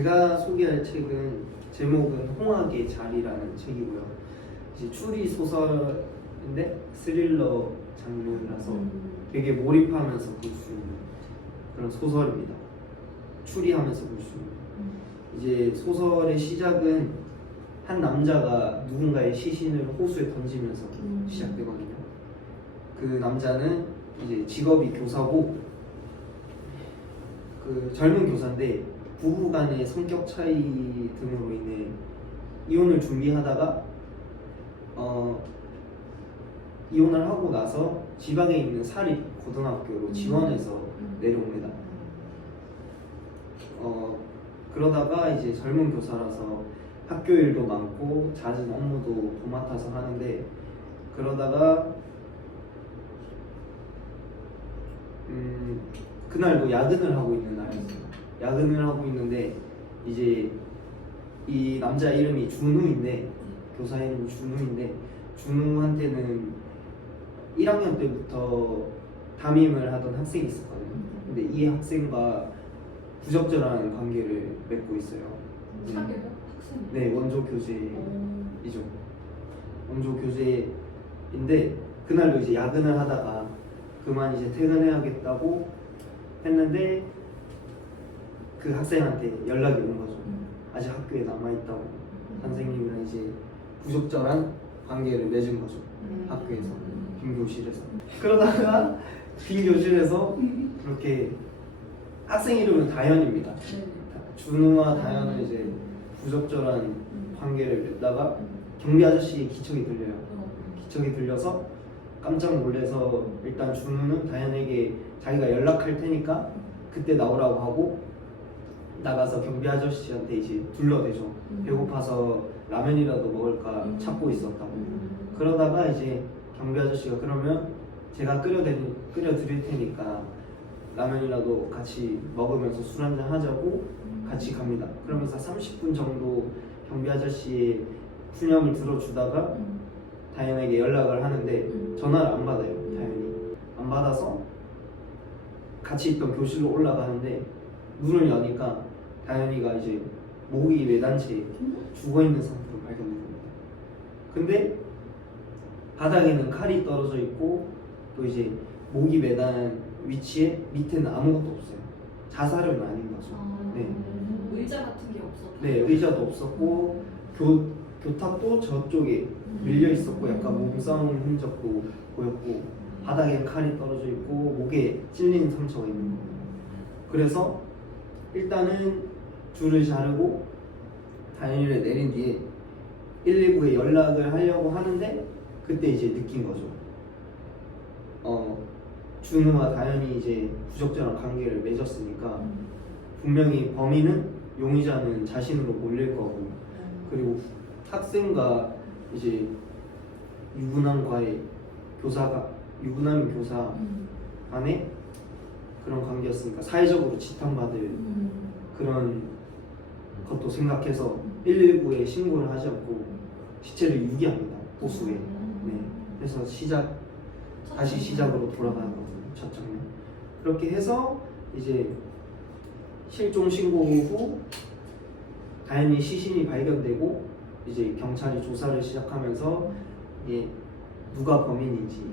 제가 소개할 책은 제목은 홍학의 자리라는 책이고요. 이제 추리 소설인데 스릴러 장르라서 되게 몰입하면서 볼 수 있는 그런 소설입니다. 추리하면서 볼 수 있는. 이제 소설의 시작은 한 남자가 누군가의 시신을 호수에 던지면서 시작되거든요. 그 남자는 이제 직업이 교사고 그 젊은 교사인데 부부 간의 성격 차이 등으로 인해 이혼을 준비하다가 이혼을 하고 나서 지방에 있는 사립 고등학교로 지원해서 내려옵니다. 그러다가 이제 젊은 교사라서 학교 일도 많고 잦은 업무도 도맡아서 하는데 그러다가 그날도 야근을 하고 있는 날이었어요. 야근을 하고 있는데 이제 이 남자 이름이 준우인데 교사 이름이 준우인데 준우한테는 1학년 때부터 담임을 하던 학생이 있었거든요. 근데 이 학생과 부적절한 관계를 맺고 있어요. 사귀어요? 학생? 네, 원조 교제이죠. 원조 교제인데 그날도 이제 야근을 하다가 그만 이제 퇴근해야겠다고 했는데 그 학생한테 연락이 온 거죠. 아직 학교에 남아있다고. 선생님이랑 이제 부적절한 관계를 맺은 거죠. 학교에서, 빈 교실에서. 그러다가 빈 교실에서 그렇게 학생 이름은 다현입니다. 준우와 다현은 이제 부적절한 관계를 맺다가 경비 아저씨의 기척이 들려요. 기척이 들려서 깜짝 놀라서 일단 준우는 다현에게 자기가 연락할 테니까 그때 나오라고 하고 나가서 경비 아저씨한테 이제 둘러대죠. 배고파서 라면이라도 먹을까 찾고 있었다고. 그러다가 이제 경비 아저씨가 그러면 제가 끓여드릴 테니까 라면이라도 같이 먹으면서 술 한잔 하자고 같이 갑니다. 그러면서 30분 정도 경비 아저씨의 푸념을 들어주다가 다현에게 연락을 하는데 전화를 안 받아요. 다현이 안 받아서 같이 있던 교실로 올라가는데 문을 여니까 다현이가 이제 목이 매단 채 죽어있는 상태로 발견됩니다. 근데 바닥에는 칼이 떨어져 있고 또 이제 목이 매단 위치에 밑에는 아무것도 없어요. 자살은 아닌 거죠. 네. 의자 같은 게 없었고. 네, 의자도 없었고 교탁도 저쪽에 밀려 있었고 약간 몸싸움 흔적도 보였고 바닥에 칼이 떨어져 있고 목에 찔린 상처가 있는 거예요. 그래서 일단은 줄을 자르고 다현이를 내린 뒤에 119에 연락을 하려고 하는데 그때 이제 느낀 거죠. 준우와 다현이 이제 부적절한 관계를 맺었으니까 분명히 범인은 용의자는 자신으로 몰릴 거고 그리고 학생과 이제 유부남과의 유부남인 교사 간의 그런 관계였으니까 사회적으로 지탄받을 그런 것도 생각해서 119에 신고를 하지 않고 시체를 유기합니다. 호수에. 네. 그래서 다시 시작으로 돌아가는 거거든요. 첫 장면. 그렇게 해서 이제 실종 신고 후 다현이 시신이 발견되고 이제 경찰이 조사를 시작하면서 이게 누가 범인인지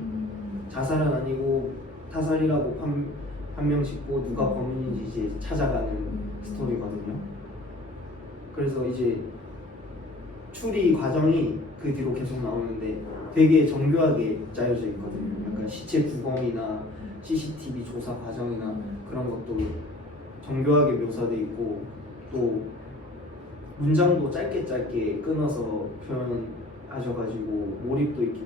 자살은 아니고 타살이라고 판명 짓고 누가 범인인지 이제 찾아가는 스토리거든요. 그래서 이제 추리 과정이 그 뒤로 계속 나오는데 되게 정교하게 짜여져 있거든요. 약간 시체 부검이나 CCTV 조사 과정이나 그런 것도 정교하게 묘사돼 있고 또 문장도 짧게 끊어서 표현하셔가지고 몰입도 있게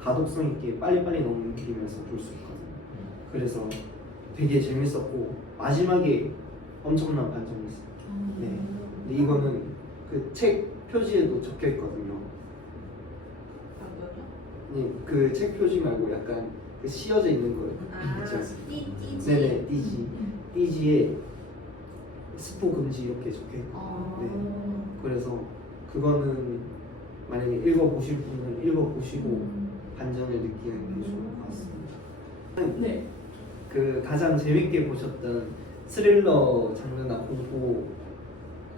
가독성 있게 빨리빨리 넘기면서 볼 수 있거든요. 그래서 되게 재밌었고 마지막에 엄청난 반전이 있어요. 네. 근데 이거는 그 책 표지에도 적혀 있거든요. 네, 그 책 표지 말고 약간 그 씌어져 있는 거예요. 띠지. 네네, 띠지에 스포 금지 이렇게 적혀 있고. 네. 그래서 그거는 만약에 읽어보실 분은 읽어보시고 반전을 느끼는 게 좋을 것 같습니다. 네. 그 가장 재밌게 보셨던 스릴러 장르나 공포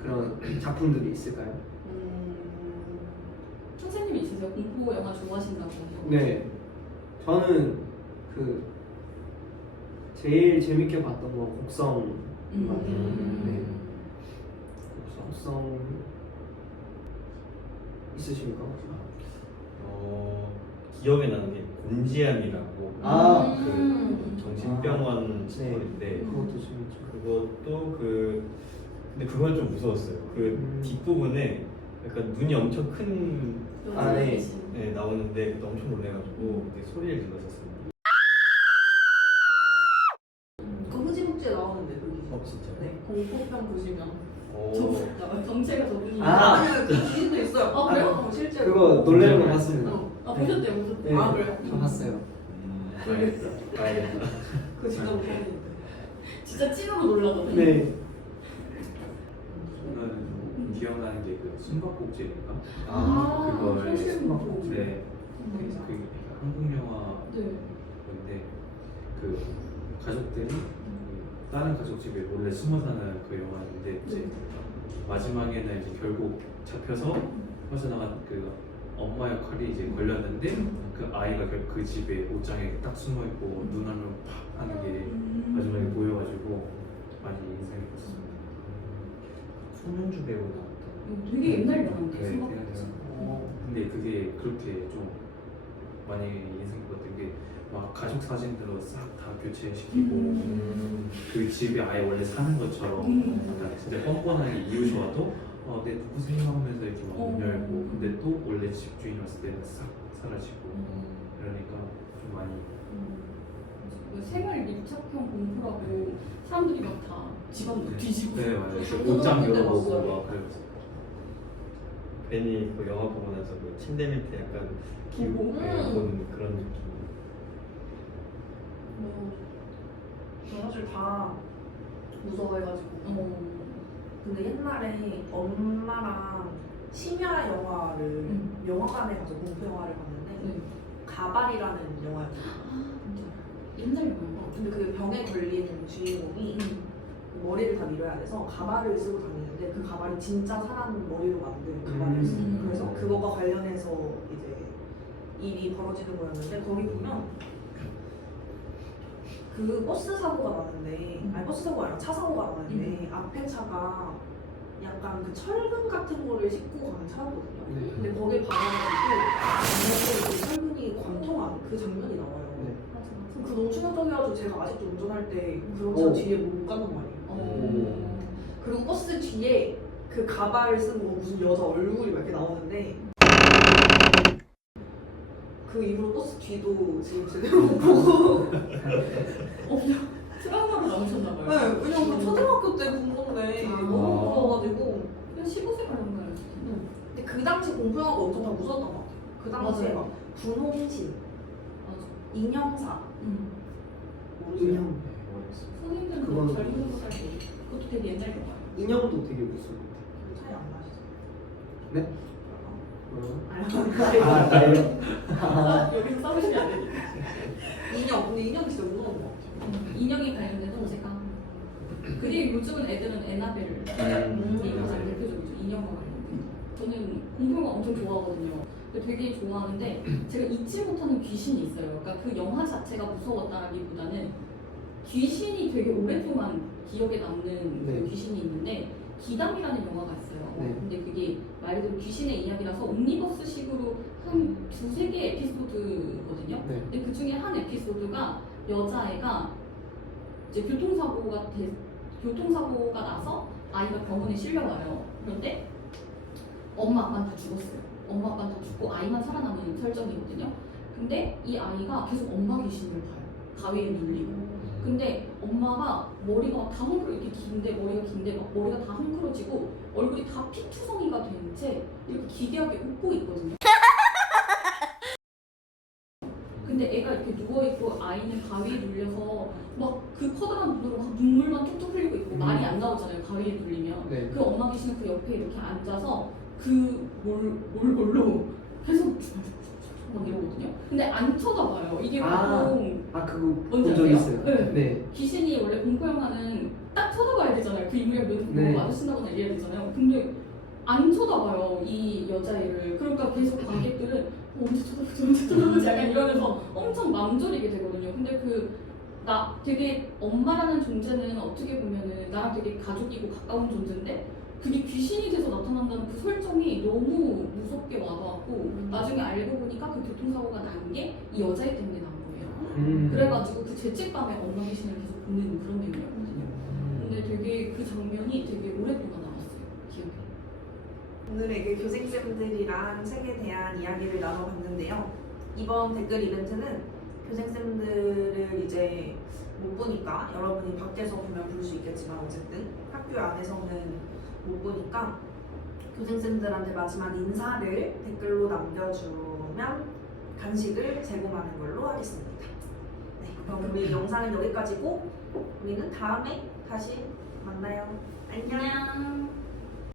그런 작품들이 있을까요? 선생님이 있으세요? 공포 영화 좋아하신다고. 네, 저는 그 제일 재밌게 봤던 거 곡성. 네. 곡성 있으십니까 혹시? 기억에 나는 게 곤지암이라고 아, 그 정신병원 시설인데 그것도 재밌죠. 그것도 근데 그건 좀 무서웠어요. 그 뒷부분에 약간 눈이 엄청 큰 아, 네. 나오는데 그때 엄청 놀래가지고 되게 소리를 질렀었습니다. 그 흐지묵지에 나오는데 거기. 진짜요? 네. 공포편 보시면. 정체가 저분이. 아니요 그 기준도 있어요. 아, 그래요? 실제로. 그거 놀래는 거 봤습니다. 아, 보셨대요, 보셨대요. 네, 아, 그래요? 저 봤어요. 봐야겠다. 그 진짜 무서운데. 진짜 찐으로 놀라거든요. 네. 저는 기억나는 게 그 숨바꼭질인가? 아, 그걸 손실공포. 네, 그 한국 영화인데 네. 그 가족들이 다른 가족 집에 몰래 숨어 사는 그 영화인데 이제 마지막에는 이제 결국 잡혀서 빠져나간 그 엄마 역할이 이제 걸렸는데 그 아이가 그 집에 옷장에 딱 숨어 있고 눈 하면 팍 하는 게 마지막에 보여가지고 많이 인상이 깊었습니다. 손흥주 배우 나왔던. 되게 옛날 영화인데, 네, 생각보다. 근데 그게 그렇게 좀 많이 인상 깊었던 게 막 가족 사진들로 싹 다 교체시키고 그 집에 아예 원래 사는 것처럼 약간 진짜 뻔뻔하게 이유 좋아도 네 누구세요 하면서 이렇게 막 문 열고 근데 또 원래 집 주인 왔을 때는 싹 사라지고 그러니까 좀 많이 그 생활 밀착형 공포라고 사람들이 막 다 집안 뒤지고. 네 맞아요. 저도 옷장 그때 열어보고 봤어요. 막 그랬어요. 괜히 그 영화 보고 나서 그 침대 밑에 약간 보고. 본 그런 느낌. 저 사실 다 무서워해가지고. 근데 옛날에 엄마랑 심야 영화를 영화관에 가서 공포 영화를 봤는데 가발이라는 영화였어요. 옛날 영화. 근데 그 병에 걸린 주인공이 머리를 다 밀어야 돼서 가발을 쓰고 다니는데 그 가발이 진짜 사람 머리로 만든 가발이었어요. 그래서 그거가 관련해서 이제 일이 벌어지는 거였는데 거기 보면 그 버스 사고가 나는데 아니 버스 사고가 아니라 차 사고가 나는데 앞에 차가 약간 그 철근 같은 거를 싣고 가는 차거든요. 근데 거길 박아가지고 그 철근이 관통한 그 장면이 나와요. 그럼 그 너무 충격적이어가지고 제가 아직도 운전할 때 그런 차 뒤에 못 가는 말이에요. 그리고 버스 뒤에 그 가발을 쓴 뭐 무슨 여자 얼굴이 막 이렇게 나오는데 그 이후로 버스 뒤도 지금 제대로 못 보고 트라우마로 남으셨나봐요. 네, 왜냐면 그 초등학교 때 본 건데 너무 무서워가지고 그냥 15세가 그런 거예요. 근데 그 당시 공포 영화가 엄청 다 무서웠던 것 같아요. 그 당시에 맞아요. 막 분홍신, 맞아. 인형사 인형. 선생님들은 그거는 그거 잘 모르고 살고. 그것도 되게 옛날 영화예요. 인형도 되게 무서워. 그 차이 안 나시죠? 네? 아니 아, 나요? 여기서 싸우시면 안 되니까. 인형, 근데 인형이 진짜 무서운 것 같아요. 인형에 관련돼서 제가 그리고 요즘은 애들은 에나벨을 이게 가장 대표적이죠. 인형과 관련된. 저는 공포영화 엄청 좋아하거든요. 근데 되게 좋아하는데 제가 잊지 못하는 귀신이 있어요. 그러니까 그 영화 자체가 무서웠다기보다는 귀신이 되게 오랫동안 기억에 남는 그 귀신이 있는데 기담이라는 영화가 있어요. 근데 그게 말 그대로 귀신의 이야기라서 옴니버스식으로 한 두세 개 에피소드거든요. 근데 그 중에 한 에피소드가 여자애가 이제 교통사고가 나서 아이가 병원에 실려와요. 그런데 엄마 아빠는 다 죽었어요. 엄마 아빠는 다 죽고 아이만 살아남은 설정이거든요. 근데 이 아이가 계속 엄마 귀신을 봐요. 가위에 눌리고. 근데 엄마가 머리가 다 헝클어 이렇게 머리가 긴데 막 머리가 다 헝클어지고 얼굴이 다 피투성이가 된 채 이렇게 기괴하게 웃고 있거든요. 근데 애가 이렇게 누워있고 아이는 가위에 눌려서 막 그 커다란 눈으로 막 눈물만 툭툭 흘리고 있고 말이 안 나오잖아요. 가위에 눌리면. 그 엄마 귀신은 그 옆에 이렇게 앉아서 그 몰골로 계속 막 이러거든요. 근데안 쳐다봐요. 이게 보통 그거 뭔지 본 적 아세요? 있어요. 네. 귀신이 원래 공포 영화는 딱 쳐다봐야 되잖아요. 그 인물이 눈 보고 마주친다거나 이래야 되잖아요. 근데 안 쳐다봐요 이 여자애를. 그러니까 계속 관객들은 언제 쳐다보지 약간 이러면서 엄청 맘졸이게 되거든요. 근데 나 되게 엄마라는 존재는 어떻게 보면은 나랑 되게 가족이고 가까운 존재인데 그게 귀신이 돼서 나타난다는 그 설정이 너무 무섭게 와닿았고 나중에 알고 보니까 그 교통사고가 난 게 이 여자애 때문에 난 거예요. 그래가지고 그 죄책감에 엄마 귀신을 계속 보는 그런 내용이었거든요. 근데 되게 그 장면이 되게 오랫동안 남았어요 기억에. 오늘의 그 교생쌤들이랑 책에 대한 이야기를 나눠봤는데요. 이번 댓글 이벤트는 교생쌤들을 이제 못 보니까 여러분이 밖에서 보면 볼 수 있겠지만 어쨌든 학교 안에서는 못 보니까 교생쌤들한테 마지막 인사를 댓글로 남겨주면 간식을 제공하는 걸로 하겠습니다. 네, 그럼 우리 영상은 여기까지고 우리는 다음에 다시 만나요. 안녕. 안녕.